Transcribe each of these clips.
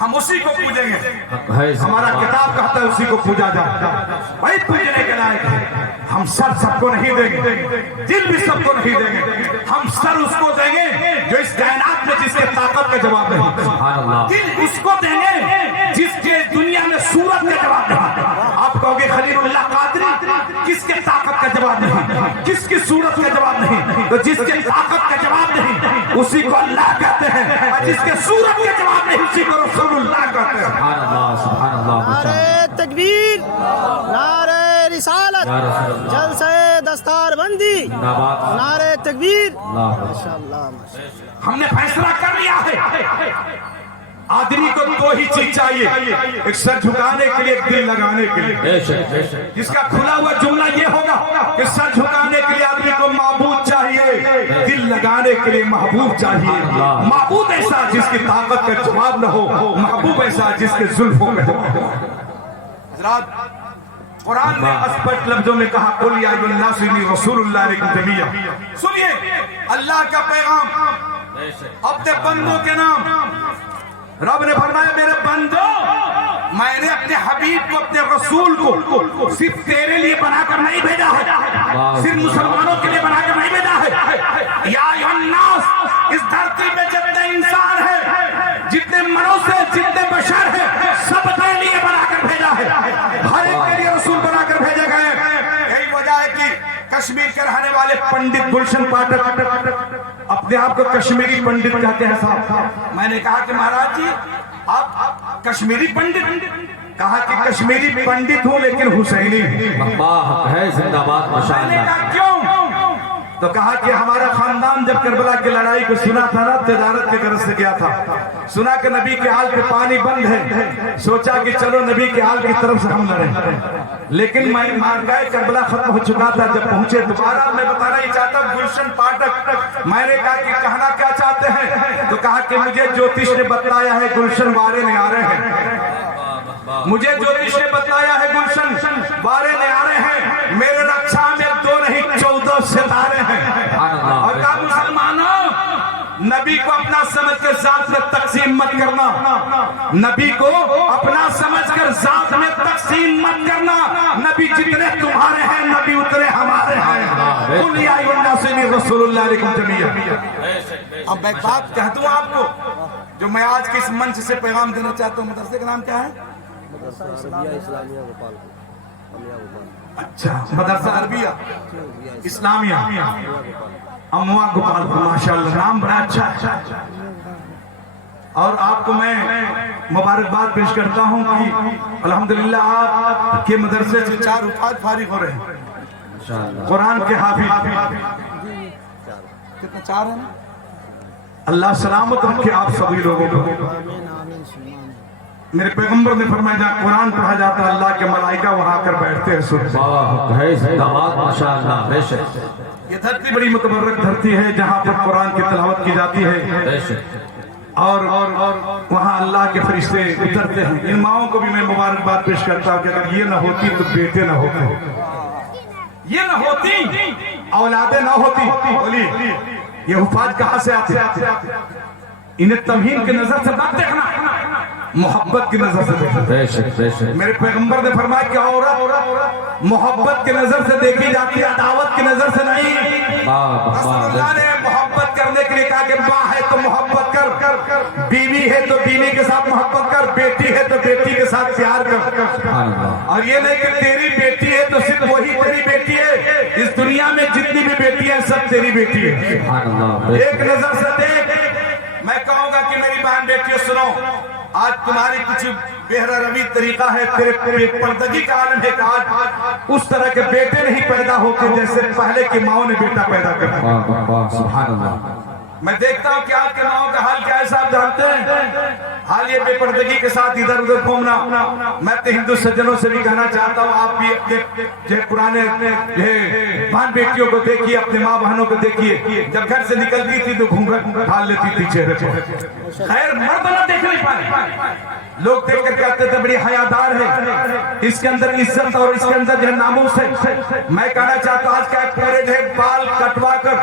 ہم اسی کو پوجیں گے. ہمارا کتاب کہتا ہے اسی کو پوجا جائے. بھائی پوجنے کے لائق ہے. ہم سر سب کو نہیں دیں گے, دل بھی سب کو نہیں دیں گے. ہم سر اس کو دیں گے جو اس کائنات میں جس کے طاقت کا جواب نہیں. دل اس کو دیں گے جس کے دنیا میں صورت کا جواب نہیں. آپ کہو گے خلیل اللہ قادری کس کے طاقت کا جواب نہیں, کس کی صورت کا جواب نہیں, تو جس کے طاقت کا جواب نہیں اسی کو اللہ کہتے ہیں, اور جس کے صورت کا جواب نہیں اسی کو رسول اللہ کہتے ہیں. سبحان اللہ سبحان اللہ. نعرہ تکبیر, نعرہ رسالت, جلسہ دستار بندی, نعرہ تکبیر. ماشاءاللہ. ہم نے فیصلہ کر لیا ہے آدمی کو دو ہی چیز چاہیے, ایک سر جھکانے کے لیے, ایک دل لگانے کے لیے. جس کا کھلا ہوا جملہ یہ ہوگا کہ سر جھکانے کے لیے آدمی کو معبود چاہیے, دل لگانے کے لیے محبوب چاہیے. معبود ایسا جس کی طاقت کا جواب نہ ہو, محبوب ایسا جس کے زلفوں کا جواب ہو. حضرات قرآن نے اسپشٹ لفظوں میں کہا قل یا ایھا الناس انی رسول اللہ علیکم جمیعا. سنیے اللہ کا پیغام اپنے بندوں کے نام. رب نے فرمایا میرے بندو میں نے اپنے حبیب کو, اپنے رسول کو صرف تیرے لیے بنا کر نہیں بھیجا ہے, صرف مسلمانوں کے لیے بنا کر نہیں بھیجا ہے. یا ایھا الناس, اس دھرتی میں جتنے انسان ہیں, جتنے منوس ہیں, جتنے بشر ہیں, سب کے لیے بنا کر بھیجا ہے. ہر ایک کے لیے رسول بنا کر بھیجے گئے. یہی وجہ ہے کہ کشمیر کے رہنے والے پنڈت گلشن پاٹھک اپنے آپ کو کشمیری پنڈت کہتے ہیں. صاحب میں نے کہا کہ مہاراج جی آپ کشمیری پنڈت, کہا کہ کشمیری پنڈت ہوں لیکن حسینی ہے. زندہ باد ماشاءاللہ. کیوں؟ تو کہا کہ ہمارا خاندان جب کربلا کی لڑائی کو سنا تھا نا, تجارت کے غرض سے گیا تھا, سنا کہ نبی کے حال پہ پانی بند ہے, سوچا کہ چلو نبی کے حال کی طرف سے ہم لڑیں. لیکن میں مارگاہ کربلا ختم ہو چکا تھا. جب پہنچے دوبارہ میں بتانا ہی چاہتا ہوں گلشن پاٹھک, میں نے کہا کہ کہنا کیا چاہتے ہیں, تو کہا کہ مجھے جوتش نے بتلایا ہے گلشن بارے نیارے ہیں. مجھے جوتش نے بتلایا ہے گلشن بارے نیارے ہیں. میرے رکشا میں 2 نہیں 14 ستارے ہیں. اور کہا مسلمانوں نبی کو اپنا سمجھ کر ذات میں تقسیم مت کرنا, نبی کو اپنا سمجھ کر ذات میں تقسیم مت کرنا. نبی جتنے تمہارے ہیں نبی اتنے ہمارے ہیں. قل یا ایھا الناس انی رسول اللہ علیکم جمیعا. اب میں بات کہہ دوں آپ کو جو میں آج کے اس منچ سے پیغام دینا چاہتا ہوں. مدرسے کا نام کیا ہے؟ اچھا, مدرسہ عربیہ اسلامیہ اموا گوپال پور. ماشاءاللہ نام بڑا اچھا ہے. اور آپ کو میں مبارکباد پیش کرتا ہوں کہ الحمدللہ آپ کے مدرسے سے 4 حفاظ فارغ ہو رہے ہیں, قرآن کے حافظ. کتنے 4 ہیں؟ اللہ سلامت رکھے آپ سبھی لوگوں کو. میرے پیغمبر نے فرمایا جہاں قرآن پڑھا جاتا ہے اللہ کے ملائکہ وہاں آ کر بیٹھتے ہیں. یہ دھرتی بڑی متبرک دھرتی ہے جہاں پر قرآن کی تلاوت کی جاتی ہے, اور وہاں اللہ کے فرشتے اترتے ہیں. ان ماؤں کو بھی میں مبارکباد پیش کرتا ہوں کہ اگر یہ نہ ہوتی تو بیٹے نہ ہوتے, یہ نہ ہوتی اولادیں نہ ہوتی. یہ حفاظ کہاں سے آتے, انہیں توہین کی نظر سے مت دیکھنا, محبت کی نظر سے دیکھنا. میرے پیغمبر نے فرمایا کہ عورت محبت کی نظر سے دیکھی جاتی ہے, عداوت کی نظر سے نہیں. رسول اللہ نے محبت کرنے کے لیے کہا کہ ماں ہے تو محبت کر, بیوی ہے تو بیوی کے ساتھ محبت کر, بیٹی ہے تو بیٹی کے ساتھ پیار کر. اور یہ نہیں کہ تیری بیٹی ہے تو صرف وہی تیری بیٹی ہے, اس دنیا میں جتنی بھی بیٹی ہے سب تیری بیٹی ہے. ایک نظر سے دیکھ. میں کہوں گا کہ میری بہن بیٹیوں سنو, آج تمہاری کچھ بہرہ روی طریقہ ہے, تیرے پردگی کا عالم ہے کہ آج اس طرح کے بیٹے نہیں پیدا ہوتے جیسے پہلے کی ماؤں نے بیٹا پیدا کرا. سبحان اللہ. میں دیکھتا ہوں کہ آپ کے ماؤں کا حال کیا ہے صاحب جانتے ہیں, حال یہ بے پردگی کے ساتھ ادھر ادھر گھومنا. میں اپنے ہندو سجنوں سے بھی کہنا چاہتا ہوں آپ بھی اپنے جو پرانے بہن بیٹیوں کو دیکھیے, اپنے ماں بہنوں کو دیکھیے, جب گھر سے نکلتی تھی تو گھونگھٹ ڈال لیتی تھی چہرے پر. خیر مرد نہ دیکھ نہیں پائے लोग देख कर कहते थे बड़ी हयादार है, इसके अंदर इज्जत और इसके अंदर जो नामूस है। मैं कहना चाहता हूं आज क्या पूरे जो बाल कटवा कर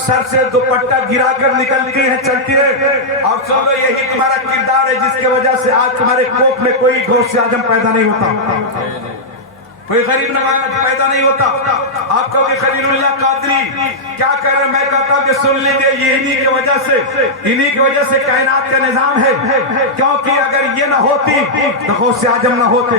सर से दुपट्टा गिरा कर निकलती है, चलती है और सुन लो यही तुम्हारा किरदार है जिसकी वजह से आज तुम्हारे कोख में कोई गौस आजम पैदा नहीं होता, कोई गरीब नवाज पैदा नहीं होता। आप कहोगे खलीलुल्लाह कादरी क्या कर रहे हैं? मैं कहता हूं कि सुन लीजिए, ये इन्हीं की वजह से, इन्हीं की वजह से कायनात का निजाम है। क्योंकि अगर ये न होती तो गौसे आजम न होते,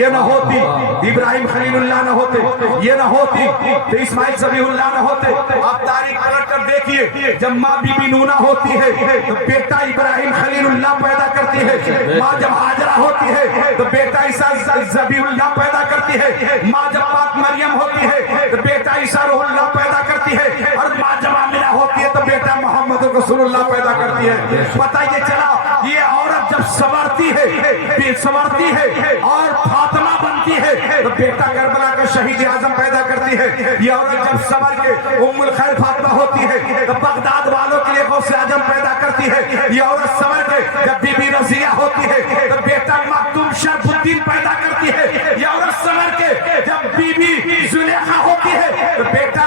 ये न होती इब्राहिम खलीलुल्लाह न होते, ये न होती तो इस्माइल ज़बीहुल्लाह न होते। आप तारीख पलट कर देखिए, जब माँ बीबी नूना होती है तो बेटा इब्राहिम खलीलुल्लाह पैदा करती है, माँ जब हाजरा होती है तो बेटा ईसा ज़बीहुल्लाह पैदा करती है, माँ जब पाक मरियम होती है तो बेटा ईसा रूहुल्लाह पैदा करती है, और माँ जब आमिना होती है तो बेटा मोहम्मद रसूलुल्लाह पैदा करती है। पता ये चला ये औरत जब संवरती है और फातिमा बनती है तो बेटा करबला का शहीद आजम पैदा करती है। ये औरत जब सबर के उम्मुल खैर फातिमा होती है तो बगदाद वालों के लिए गौसे आजम पैदा करती है। ये औरत सबर के जब बीबी रजिया होती है तो बेटा मखदूम शरफुद्दीन पैदा करती है। ये औरत सबर के जब बीबी जुलेखा होती है तो बेटा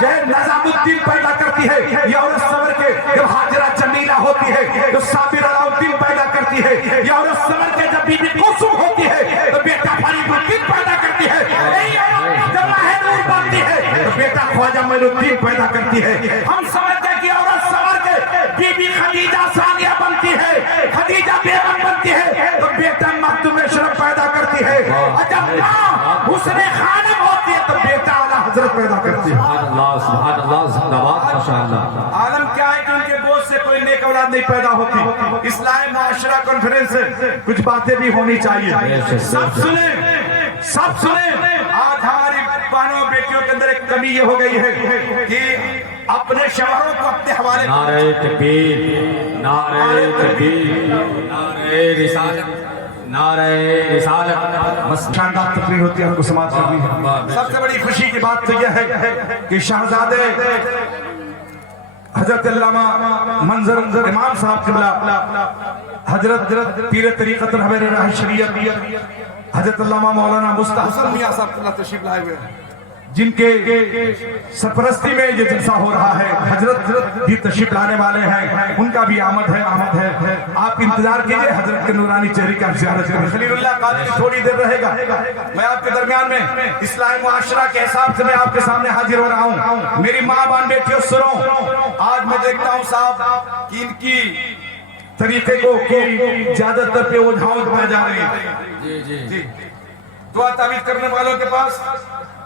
जो है निजामुद्दीन पैदा करती है। ये औरत सबर के जब हाजरा जमीला होती है तो साबिर अलाउद्दीन पैदा करती है। ये औरत सबर के जब बीबी कुसुम होती है तो बेटा फरीदुद्दीन पैदा करती है। जब महनूर बनती है तो बेटा ख्वाजा मोइनुद्दीन पैदा करती है। हम समझते हैं कि औरत सबर के बीबी खदीजा सानिया बनती है, खदीजा बेगम बनती है तो बेटा मखदूम अशरफ पैदा करती है। और जब माँ हुस्न खानम होती है तो बेटा आला हजरत पैदा करती है। सुभान अल्लाह, जिंदाबाद माशाअल्लाह। आलम क्या है कि उनके बोझ से कोई नेक औलाद नहीं पैदा होती। इस्लामी मुआशरा कॉन्फ्रेंस से कुछ बातें भी होनी चाहिए। सब सुने। आज हमारी बहनों बेटियों के अंदर एक कमी ये हो गई है कि अपने शवहरों को अपने हवाले। नारे तकबीर, नारे तकबीर, नारे रिसालत, नारे रिसालत। शानदार तकरीर होती है, हमको समाज करनी है। सबसे बड़ी खुशी की बात तो यह है कि शहजादे हजरत अल्लामा मंजर इमाम साहब क़िबला हजरत पीर तरीक़त रहबर राह शरीयत हजरत अल्लामा मौलाना मुस्तहसन मियां साहब क़िबला तशरीफ लाए हुए हैं, जिनके सरपरस्ती में ये जलसा हो रहा है। हजरत भी तशरीफ लाने वाले हैं, उनका भी आमद है। आप इंतजार कीजिए, हजरत के नूरानी चेहरे का ज़ियारत करें। खलीलुल्लाह कादरी थोड़ी देर रहेगा। मैं आपके दरमियान में इस्लामी मुआशरा के हिसाब से मैं आपके सामने हाजिर हो रहा हूँ। मेरी माँ बहन बेटियों सुनो, आज मैं देखता हूँ साहब कि इनकी तरीके को ज्यादातर पे ओझाओं में जा रही है। जी दुआ तावीज़ करने वालों के पास,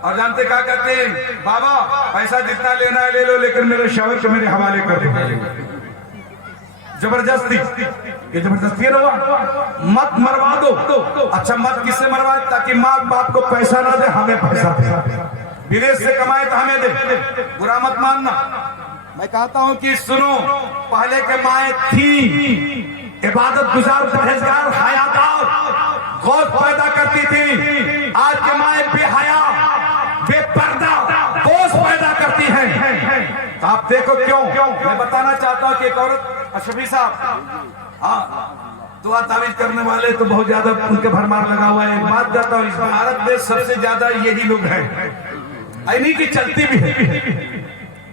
और जानते क्या कहते हैं, बाबा पैसा जितना लेना है ले लो, लेकिन मेरे शौहर को मेरे हवाले कर दो। जबरदस्ती, ये जबरदस्ती है ना, मत मरवा दो। अच्छा मत किससे मरवा, ताकि माँ बाप को पैसा ना दे, हमें पैसा दे। विदेश से कमाए तो हमें दे, बुरा मत मानना। मैं कहता हूँ कि सुनो, पहले के माएँ थी इबादत गुजार, परहेजगार, हयादार, गौस पैदा करती थी। आज के माएँ बेहया, बेपर्दा, गौस पैदा करती हैं। तो आप देखो क्यों। मैं बताना चाहता हूँ कि एक औरत अशफी साहब, हाँ दुआ तावीज़ करने वाले तो बहुत ज्यादा उनके भरमार लगा हुआ है। बात करता हूँ, इस भारत में सबसे ज्यादा यही लोग हैं, इन्हीं की चलती भी है,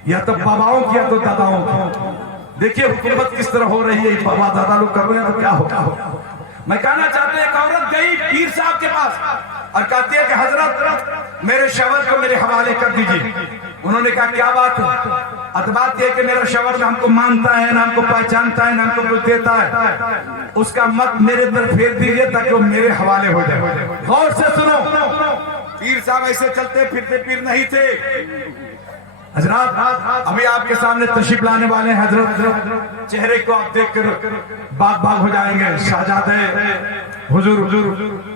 या तो बाबाओं की या तो दादाओं की। देखिए हुकूमत किस तरह हो रही है, बाबा दादा लोग कर रहे हैं तो क्या होगा। मैं कहना चाहता हूँ, एक औरत गई पीर साहब के पास और कहती है कि हजरत मेरे शौहर को मेरे हवाले कर दीजिए। उन्होंने कहा क्या बात है? बात यह कि मेरा शौहर ना हमको मानता है, ना हमको पहचानता है, ना हमको कुछ देता है, उसका मत मेरे तरफ फेर दीजिए ताकि वो मेरे हवाले हो जाए। गौर से सुनो, पीर साहब ऐसे चलते फिरते पीर नहीं थे। हजरत अभी आपके सामने तशरीफ लाने वाले हैं। हजरत चेहरे को आप देखकर बाग बाग हो जाएंगे। शहजादे हुजूर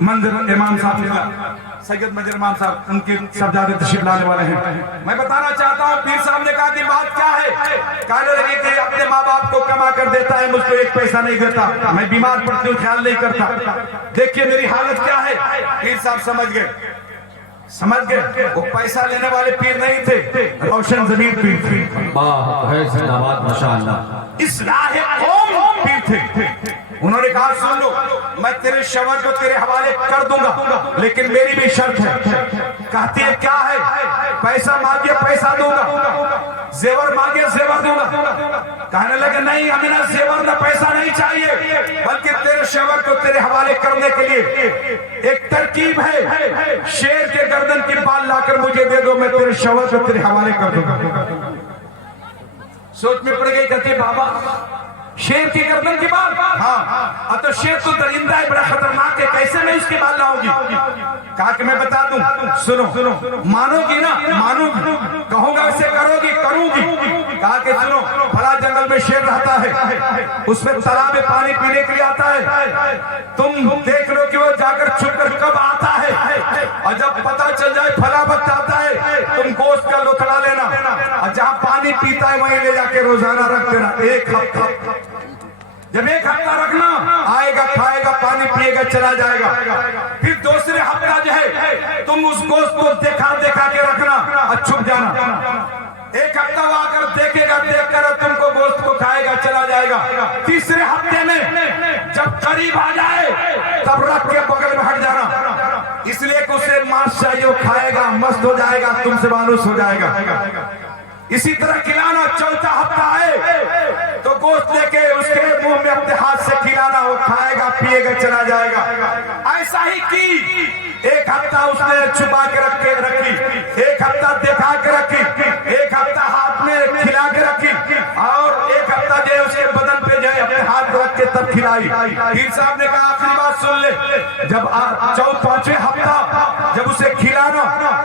मंजर इमाम साहब, सैयद मंजर इमाम साहब, उनके शहजादे तशरीफ लाने वाले हैं। मैं बताना चाहता हूँ, पीर साहब ने कहा कि बात क्या है? कहने लगे कि अपने माँ बाप को कमा कर देता है, मुझको एक पैसा नहीं देता, मैं बीमार पड़ती हूँ, ख्याल नहीं करता, देखिए मेरी हालत क्या है। पीर साहब समझ गए वो पैसा लेने वाले पीर नहीं थे, रोशन ज़मीर पीर थे। जिंदाबाद माशाअल्लाह। इस्लाह कौम पीर थे। انہوں نے کہا سن لو میں تیرے شوہر کو تیرے حوالے کر دوں گا لیکن میری بھی شرط ہے. کہتی ہے کیا ہے؟ پیسہ مانگے پیسہ دوں گا, زیور مانگے زیور دوں گا. کہنے لگے نہیں امینہ زیور نہ پیسہ نہیں چاہیے بلکہ تیرے شوہر کو تیرے حوالے کرنے کے لیے ایک ترکیب ہے, شیر کے گردن کی بال لا کر مجھے دے دو, میں تیرے شوہر کو تیرے حوالے کر دوں گا. سوچ میں پڑ گئی, کہتی بابا شیر کی گردن کی بال؟ ہاں. تو شیر تو درندہ ہے, بڑا خطرناک ہے, کیسے میں اس کی بال لاؤں گی؟ کہا کہ میں بتا دوں, سنو مانو گی نا؟ مانو گی. کہوں گا اسے کرو گی؟ کروں گی. کہا کہ سنو بھلا جنگل میں شیر رہتا ہے, اس میں تالاب میں پانی پینے کے لیے آتا ہے, تم دیکھ لو کہ وہ جا کر چھپ کر کب آتا ہے, اور جب پتا چل جائے پھلا وقت آتا ہے تم گوشت کا لوتھڑا لینا, اور جہاں پانی پیتا ہے وہیں لے جا کے روزانہ رکھ دینا. ایک ہفتہ, جب ایک ہفتہ رکھنا, آئے گا کھائے گا پانی پیے گا چلا جائے گا. پھر دوسرے ہفتہ جو ہے تم اس گوشت کو دیکھا کے رکھنا اور چھپ جانا. ایک ہفتہ وہ آ کر دیکھے گا, دیکھ کر تم کو گوشت کو کھائے گا چلا جائے گا. تیسرے ہفتے میں جب قریب آ جائے تب رکھ کے بغل میں ہٹ جانا, اس لیے کہ اسے ماس چاہیے, وہ کھائے گا مست ہو جائے گا, تم سے مانوس ہو جائے گا. اسی طرح کھلانا. چوتھا ہفتہ آئے تو گوشت لے کے اس کے منہ میں اپنے ہاتھ سے کھلانا, وہ کھائے گا پیے گا چلا جائے گا. ایسا ہی کی. ایک ہفتہ اس نے چھپا کے رکھی, ایک ہفتہ دکھا کے رکھی, ایک ہفتہ ہاتھ میں کھلا کے رکھی, اور ایک ہفتہ جو ہے اس کے بدن پہ جو ہے اپنے ہاتھ رکھ کے تب کھلائی. پیر صاحب نے کہا آخری بات سن لے, جب پانچویں ہفتہ جب اسے کھلانا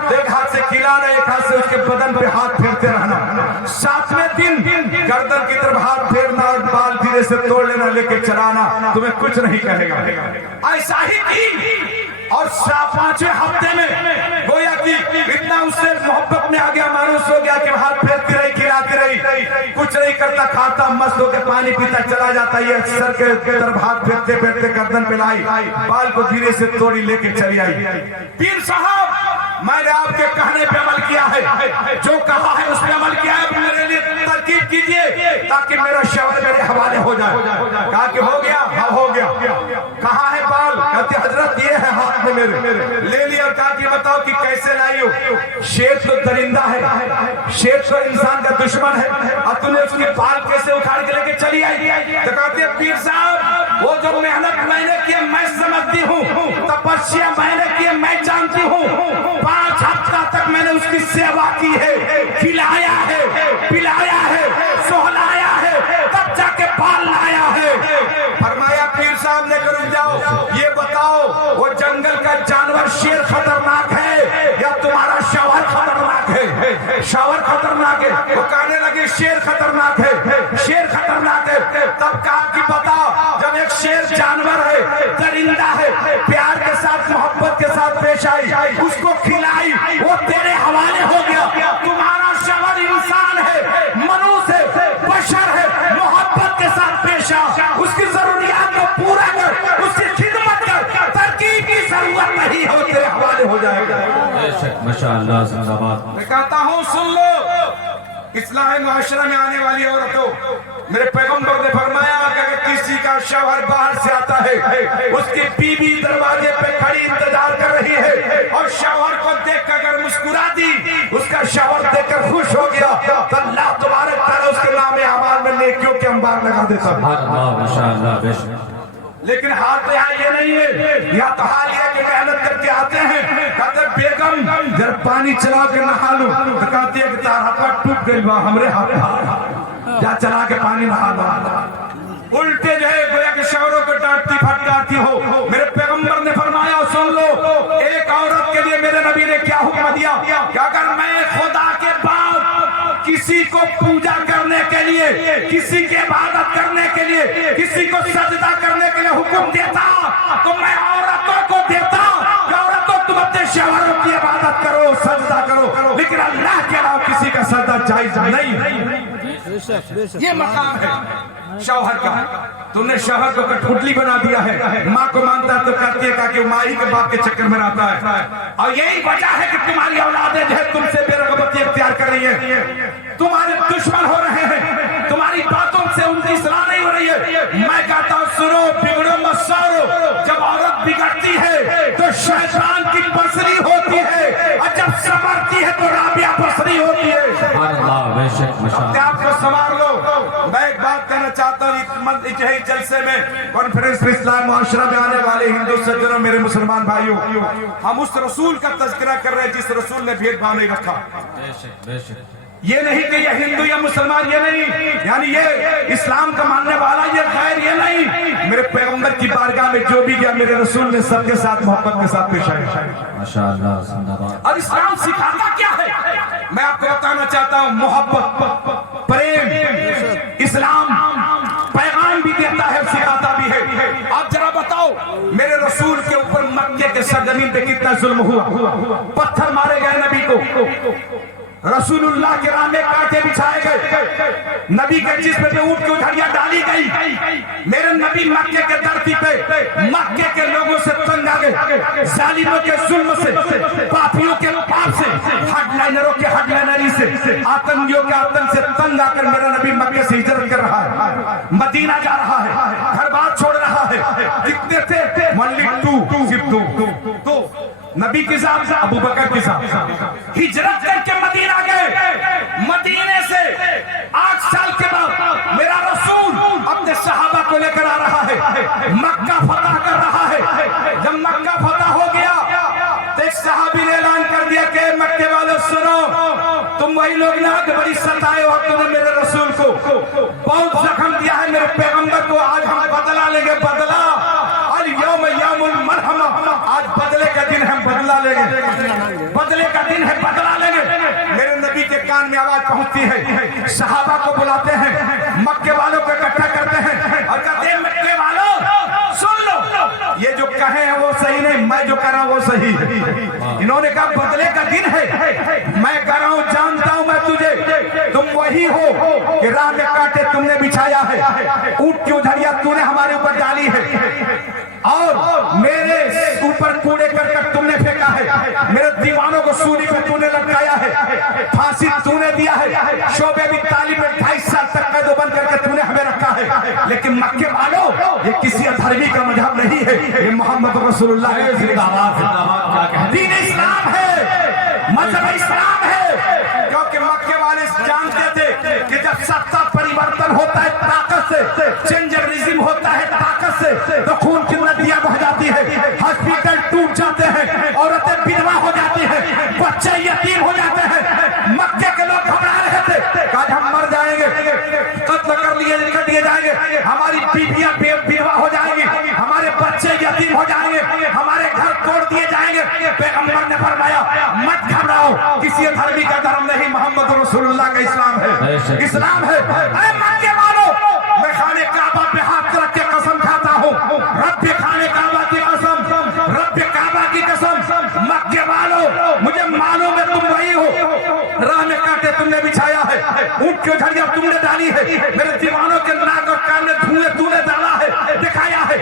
تو ایک ہاتھ سے کھلانا, ایک ہاتھ سے اس کے بدن پہ ہاتھ پھیرتے رہنا. ساتویں دن گردن کی طرف ہاتھ پھیرنا اور بال دھیرے سے توڑ لینا, لے کے چلانا, تمہیں کچھ نہیں کہے گا. ایسا ہی کی. اور پانچویں ہفتے میں گویا کہ اتنا اس سے محبت میں آ گیا, مانوس ہو گیا کہ ہاتھ پھیرتی رہی, کھلاتی رہی, کچھ نہیں کرتا, کھاتا مست ہو کے پانی پیتا چلا جاتا. یہ سر کے طرف ہاتھ پھیرتے پھیرتے گردن پہ لائی, بال کو دھیرے سے توڑی, لے کے چلی آئی. پیر صاحب میں نے آپ کے کہنے پہ عمل کیا ہے, جو کہا ہے اس پہ عمل کیا ہے, میرے لیے ترکیب کیجئے تاکہ میرا شوہر میرے حوالے ہو جائے. کہا کہ ہو گیا؟ ہاں ہو گیا. کہاں ہے بال؟ کہتے حضرت یہ ہے ہاتھ میں میرے. لے لیا. کہا کہ بتاؤ کہ کیسے لائی ہو؟ شیر تو درندہ ہے, شیر تو انسان کا دشمن ہے, اور تم نے اس کی بال کیسے اکھاڑ کے لے کے چلی آئی؟ تو کہتے ہیں پیر صاحب وہ جو محنت میں نے کی میں سمجھتی ہوں, تپسیا میں نے کی میں جانتی ہوں. 5 ہفتہ تک میں نے اس کی سیوا کی ہے, کھلایا ہے, پلایا ہے, سہلایا ہے, تب جا کے بال لایا ہے. فرمایا پیر صاحب نے کہ رک جاؤ, یہ بتاؤ وہ جنگل کا جانور شیر خطرناک ہے یا تمہارا شوہر خطرناک ہے؟ شوہر خطرناک ہے. وہ کہنے لگے شیر خطرناک ہے, شیر خطرناک ہے. تب کہا کہ بتا, جب ایک شیر جانور ہے, درندہ ہے, پیار کے ساتھ محبت کے ساتھ پیش آئی, اس کو کھلائی, وہ تیرے حوالے ہو گیا. تمہارا شوہر انسان ہے, منوس ہے, بشر ہے, محبت کے ساتھ پیش آ, اس کی ضروریات کو پورا کر, اس کی خدمت کر, ترکیب کی ضرورت نہیں ہے, وہ تیرے حوالے ہو جائے گا. ماشاءاللہ زندہ باد. میں کہتا ہوں سن لو, اصلاح معاشرہ میں آنے والی عورتوں, میرے پیغمبر نے فرمایا کہ اگر کسی کا شوہر باہر سے آتا ہے, اس کی بیوی دروازے پہ کھڑی انتظار کر رہی ہے, اور شوہر کو دیکھ کر اگر مسکرا دی, اس کا شوہر دیکھ کر خوش ہو گیا, تو اللہ تبارک تعالیٰ اس کے نام اعمال میں نیکیوں کے انبار لگا دیتا ہے. ماشاءاللہ بے شک. لیکن حال تو یہاں یہ نہیں ہے, یہاں تو حال یہ کہ محنت کر کے آتے ہیں, کہتے ہیں بیگم جب پانی چلا کے نہا لوں, تو کہتی ہے کہ تار ہاتھ ٹوٹ گئی با ہمارے ہاتھ, جا چلا کے پانی نہا لو. الٹے جو ہے گویا کہ شوہروں کو ڈانٹتی پھٹکارتی ہو. میرے پیغمبر نے فرمایا سن لو, ایک عورت کے لیے میرے نبی نے کیا حکم دیا کہ اگر میں خدا کے بعد کسی کو پوجا کرنے کے لیے, کسی کی عبادت کرنے کے لیے, کسی کو سجدہ کرنے کے لیے حکم دیتا, تو میں عورتوں کو دیتا کہ عورتوں تم اپنے شوہروں کی عبادت کرو, سجدہ کرو, لیکن اللہ کے علاوہ کسی کا سجدہ جائز نہیں. یہ مقام ہے شوہر کا. تم نے شوہر کو کٹھپتلی بنا دیا ہے, ماں کو مانتا ہے تو کہتی ہے کہ ماں ہی کے باپ کے چکر میں رہتا ہے, اور یہی وجہ ہے کہ تمہاری اولادیں جو ہے تم سے بے رغبتی اختیار کر رہی ہیں, تمہارے دشمن ہو رہے ہیں, تمہاری باتوں سے ان کی اصلاح نہیں ہو رہی ہے. میں کہتا ہوں सुनो बिगड़ो मत सवरो, जब औरत बिगड़ती है तो शैतान की बसरी होती है, और जब संवरती है तो राबिया बसरी होती है। अल्लाह बेशक अपने माशाअल्लाह आप को संवार लो। मैं एक बात कहना चाहता हूँ, इस जलसे में कॉन्फ्रेंस में इस्लाम मुआशरा में आने वाले हिंदू सज्जनों, मेरे मुसलमान भाइयों, हम उस रसूल का तज़किरा कर रहे हैं जिस रसूल ने भेदभाव नहीं रखा। बेशक बेशक ये नहीं कि ये हिंदू या मुसलमान, ये नहीं, यानी ये इस्लाम का मानने वाला, ये गैर, ये नहीं। मेरे पैगंबर की बारगाह में जो भी गया मेरे रसूल ने सबके साथ मोहब्बत के साथ पेश आया। माशाअल्लाह जिंदाबाद। और इस्लाम सिखाता क्या है, मैं आपको बताना चाहता हूँ। मोहब्बत, प्रेम, इस्लाम पैगाम भी देता है, सिखाता भी है। आप जरा बताओ, मेरे रसूल के ऊपर मक्के के सरजमीन पे कितना जुल्म हुआ, पत्थर मारे गए नबी को, रसूलुल्लाह के राह में कांटे बिछाए गए, नबी के जिस्म पे ऊंट की उधड़ियां डाली गई। मेरे नबी मक्के के धरती पे मक्के के लोगों से तंग आ गए, जालिमों के जुल्म से, पापियों के पाप से, हडलाइनरों के हडलाइनरी से, आतंकियों के आतंक से तंग आकर मेरा नबी मक्के से हिजरत कर रहा है, मदीना जा रहा है, घर बार छोड़ रहा है। कितने थे? मल्लिक टू, सिर्फ दो नबी के साथ, अबू बकर के साथ हिजरत करके मदीना गए। मदीने से 8 साल के बाद मेरा रसूल अपने सहाबा को लेकर आ रहा है, मक्का फतह कर रहा है। जब मक्का फतह हो गया तो एक सहाबी ने ऐलान कर दिया कि मक्के वालों सुनो, तुम वही लोग ना कि बड़ी सताए हो, तुमने मेरे रसूल को बहुत जख्म दिया है, मेरे पैगंबर को, आज हम बदला लेंगे, बदला। यौमुल मरहमा, आज बदले का दिन है, बदला लेंगे, बदले का दिन है, बदला लेंगे। मेरे नबी के कान में आवाज पहुंचती है, सहाबा को बुलाते हैं, मक्के वालों को इकट्ठा करते हैं और कहते हैं मक्के वालों सुन लो, ये जो कहे हैं वो सही नहीं, मैं जो कर रहा हूं वो सही है। इन्होंने कहा बदले का दिन है, मैं कर रहा हूं, जानता हूं मैं तुझे, तुम वही हो कि राह में कांटे तुमने बिछाया है, ऊंट की उधड़ियां तूने हमारे ऊपर डाली है, और मेरे ऊपर कूड़े करकट तुमने फेंका है, मेरे दीवानों को सूली पे तूने लटकाया है, फांसी तूने दिया है, शोबे भी तालीब में 2.5 साल तक कैद बंद करके तूने हमें रखा है। लेकिन मक्के वालों, ये किसी अधर्मी का मजहब नहीं है, ये मोहम्मद रसूलुल्लाह है, दीन इस्लाम है, मजहब इस्लाम है। क्योंकि मक्के वाले जानते थे कि जब सत्ता परिवर्तन होता है ताकत से, चेंजरिज्म होता है ताकत से, तो खून की नदियां बह जाती है, हॉस्पिटल टूट जाते हैं, औरतें विधवा हो जाती हैं, बच्चे यतीम हो जाते हैं। मक्के के लोग घबरा रहे थे, आज हम मर जाएंगे, कत्ल कर दिए जाएंगे, हमारी बीवियां विधवा हो जाएंगी, हमारे बच्चे यतीम हो जाएंगे, हमारे घर तोड़ दिए जाएंगे। पैगंबर ने फरमाया मत घबराओ, किसी धर्मी का धर्म नहीं, मोहम्मद रसूलुल्लाह का इस्लाम है, इस्लाम है। अरे मक्के वालों, मैं खाने काबा पे हाथ रख के कसम खाता हूँ, रब्बे खाने काबा की कसम, रब्बे काबा की कसम, मक्के वालों मुझे मालूम है तुम वही हो, राह में कांटे तुमने बिछाया है, ऊंट की उधड़ियां तुमने डाली है, मेरे दीवानों के नाक और कान में धुएं तूने डाला है, दिखाया है,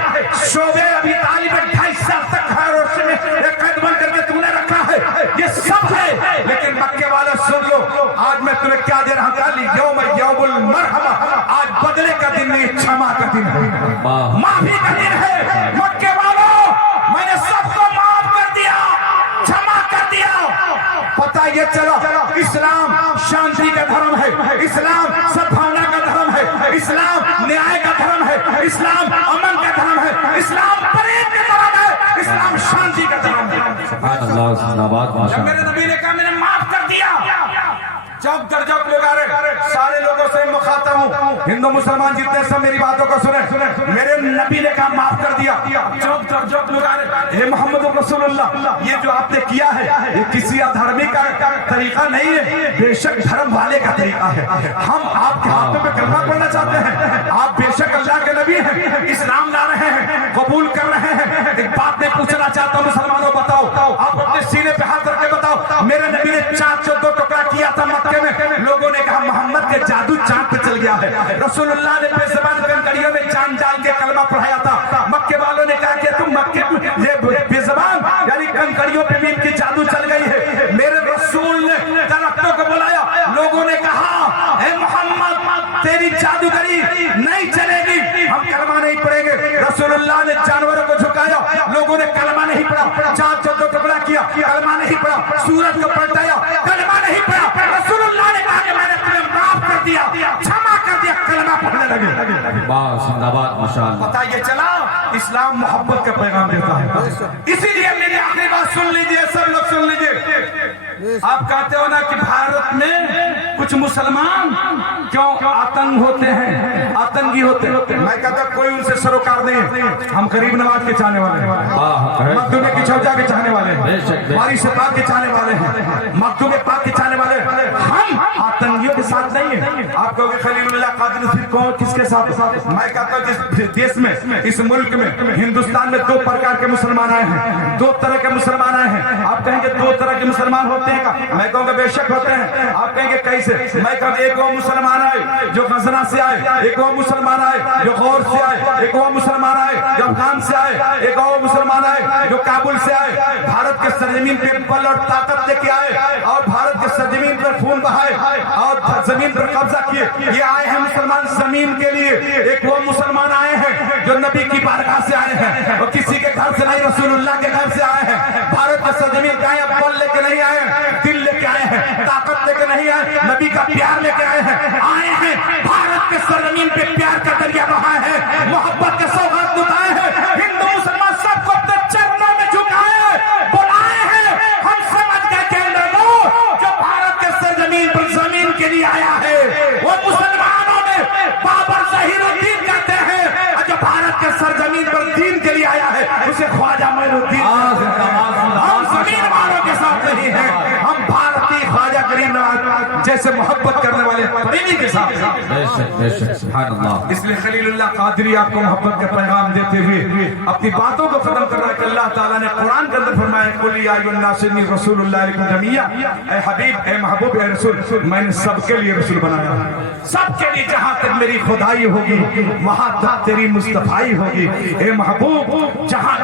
शोबे अभी तालीब में 2.5 साल तक खैरोश में कैद बंद करके तूने रखा है, ये सब है। लेकिन मक्के वाले सुन लो, आज मैं तुम्हें क्या दे रहा हूं, यौमुल मरहमा, आज बदले का दिन नहीं, क्षमा का दिन है, माफी का दिन है। मक्के वालों, मैंने सबको माफ कर दिया, क्षमा कर दिया। पता ये चलो, इस्लाम शांति का धर्म है, इस्लाम सद्भावना का धर्म है, इस्लाम न्याय का धर्म है, इस्लाम अमन का धर्म है, इस्लाम प्रेम का धर्म है, इस्लाम शांति का धर्म है। अल्लाह जिंदाबाद। जब मेरे नबी ने कहा मैंने माफ कर दिया, चौक दर चौक लोग आ रहे, सारे लोगों से मुखातब हूँ, हिंदू मुसलमान जितने सब मेरी बातों को सुने, मेरे नबी ने कहा माफ कर दिया, चौक दर चौक लोग आ रहे, ये मोहम्मद रसूलुल्लाह, ये जो आपने किया है ये किसी अधर्मी का तरीका नहीं है, बेशक धर्म वाले का तरीका है। हम आपके हाथों पे कलमा पढ़ना चाहते हैं, आप बेशक अल्लाह के नबी हैं, इस्लाम ला रहे हैं, कबूल कर रहे हैं। एक बात मैं पूछना चाहता हूँ, मुसलमानों बताओ, आप अपने सीने पे हाथ रख के बताओ, मेरे नबी ने 4 टुकड़ा किया था मक्के में, लोगों ने कहा मोहम्मद के जादू चांद पे चल गया है। रसूलुल्लाह ने बेज़बान कंकड़ियों में चांद डाल के कलमा पढ़ाया था, मक्के वालों ने कहा कि तुम मक्के ये बेज़बान यानी कंकड़ियों पे मीम की जादू चल गई है। मेरे रसूल ने दरख्तों को बुलाया, लोगों ने कहा ए मोहम्मद तेरी जादूगरी नहीं चलेगी, हम कलमा नहीं पढ़ेंगे, माशाअल्लाह। पता ये चला इस्लाम मोहब्बत का पैगाम देता है। इसीलिए मेरी आखिरी बात सुन लीजिए, सब लोग सुन लीजिए। आप कहते हो ना कि भारत में कुछ मुसलमान क्यों आतंक होते हैं, आतंकी होते हैं। मैं कहता कोई उनसे सरोकार नहीं है। हम गरीब नवाज के चाहने वाले हैं, मखदूम की चौजा के चाहने वाले हैं, वारिस पाक के चाहने वाले हैं, मखदूम पाक के चाहने वाले हैं। हम आतंकियों के साथ नहीं है। आप कहोगे खलीलुल्लाह कादरी फिर कौन किसके साथ? मैं कहता हूँ जिस देश में, इस मुल्क में, हिंदुस्तान में 2 प्रकार के मुसलमान आए हैं, 2 तरह के मुसलमान आए हैं। आप कहेंगे 2 तरह के मुसलमान होते हैं का? मैं कहूँगा बेशक होते हैं। आप कहेंगे कैसे? मैं कहूँगा एक वो मुसलमान आए जो गजना से आए, एक वो मुसलमान आए जो गौर से आए, एक वो मुसलमान आए जो अफगान से आए, एक वो मुसलमान आए जो काबुल से आए, भारत के सरजमीन पे बल और ताकत लेके आए और भारत के सरजमीन पर खून बहाए और जमीन पर कब्जा किए। ये आए हैं मुसलमान जमीन के लिए। एक वो मुसलमान आए हैं जो नबी की बारगाह से आए हैं और किसी के घर से नहीं, रसूलुल्लाह के घर से आए हैं। भारत के सरजमीन का आए, बल लेके नहीं आए हैं, दिल लेके आए हैं, ताकत लेके नहीं आए, नबी का प्यार लेके आए हैं। आए हैं भारत के सरजमीन पे प्यार का दरिया बहाए हैं, मोहब्बत के सौगात लुटाए हैं, हिंदू मुसलमान सबको अपने चरणों में झुकाए हैं, बुलाए हैं। हम समझ गए कि लोगों जो भारत के सरजमीन पर जमीन के लिए आया है वो मुसलमानों में बाबर ज़हीरुद्दीन कहते हैं, और जो भारत के सरजमीन पर दीन के लिए आया है उसे ख्वाजा मोइनुद्दीन। हम जमीन वालों के साथ नहीं है, हम भारतीय ख्वाजा गरीब नवाज जैसे मोहब्बत करने वाले प्रेमी के साथ। बेशक बेशक सुभान अल्लाह। इसलिए खलीलुल्लाह कादरी आपको मोहब्बत का पैगाम देते हुए अपनी बातों को खत्म कर रहा है कि अल्लाह ताला ने कुरान के अंदर फरमाया कुल या अय्युहन्नास इन्नी रसूलुल्लाह इलैकुम जमीआ। ए हबीब, ए महबूब, ए रसूल, मैंने सबके लिए रसूल बनाया, सबके लिए। जहां तक मेरी खुदाई होगी वहां तक तेरी मुस्तफाई होगी। ए महबूब, जहां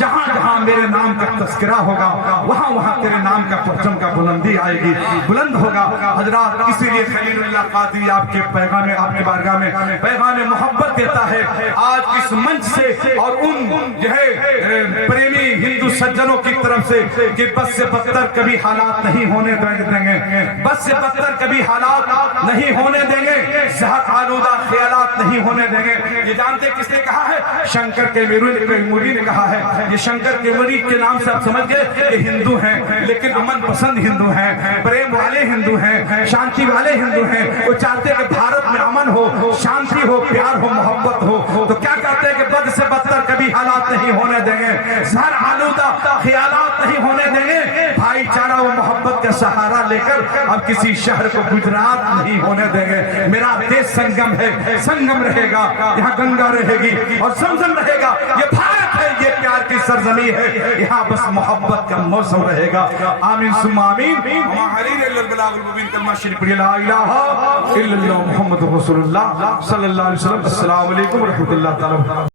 जहां मेरे नाम का तस्करा होगा वहां वहां तेरे नाम का परचम का बुलंदी आएगी, बुलंद होगा। हजरात, इसीलिए खलीलुल्लाह कादरी आपके पैगाम, आपके बारगाह में पैगाम मोहब्बत देता है आज इस मंच से और उन जो है प्रेमी हिंदू सज्जनों की तरफ से कि बस से बदतर कभी हालात नहीं होने देंगे, बस से बदतर कभी हालात नहीं होने देंगे, सेहत आलूदा ख्यालात नहीं होने देंगे। ये जानते किसने कहा है? शंकर कैमूरी ने कहा है। ये शंकर कैमूरी के नाम से आप समझ गए ये हिंदू हैं, लेकिन अमन पसंद हिंदू हैं, प्रेम वाले हिंदू हैं, शांति वाले हिंदू हैं। वो चाहते हैं कि भारत में अमन हो, शांति हो, प्यार हो, मोहब्बत हो। तो क्या कहते हैं कि बद से बदतर कभी हालात नहीं होने देंगे, जहर आलूदा ख्यालात नहीं होने देंगे। भाईचारा व मोहब्बत का सहारा लेकर अब किसी शहर को गुजरात नहीं होने देंगे। मेरा देश संगम है, संगम रहेगा, यहाँ गंगा रहेगी और समझम रहेगा। ये भारत है, ये प्यार की सरजमी है, यहाँ बस मोहब्बत का मौसम रहेगा। आमीन सुम्मा आमीन। कलमा शरीफ ला इलाहा इल्लल्लाह मुहम्मदुर रसूलुल्लाह सल्लल्लाहु अलैहि वसल्लम। अस्सलामु अलैकुम व रहमतुल्लाहि तआला।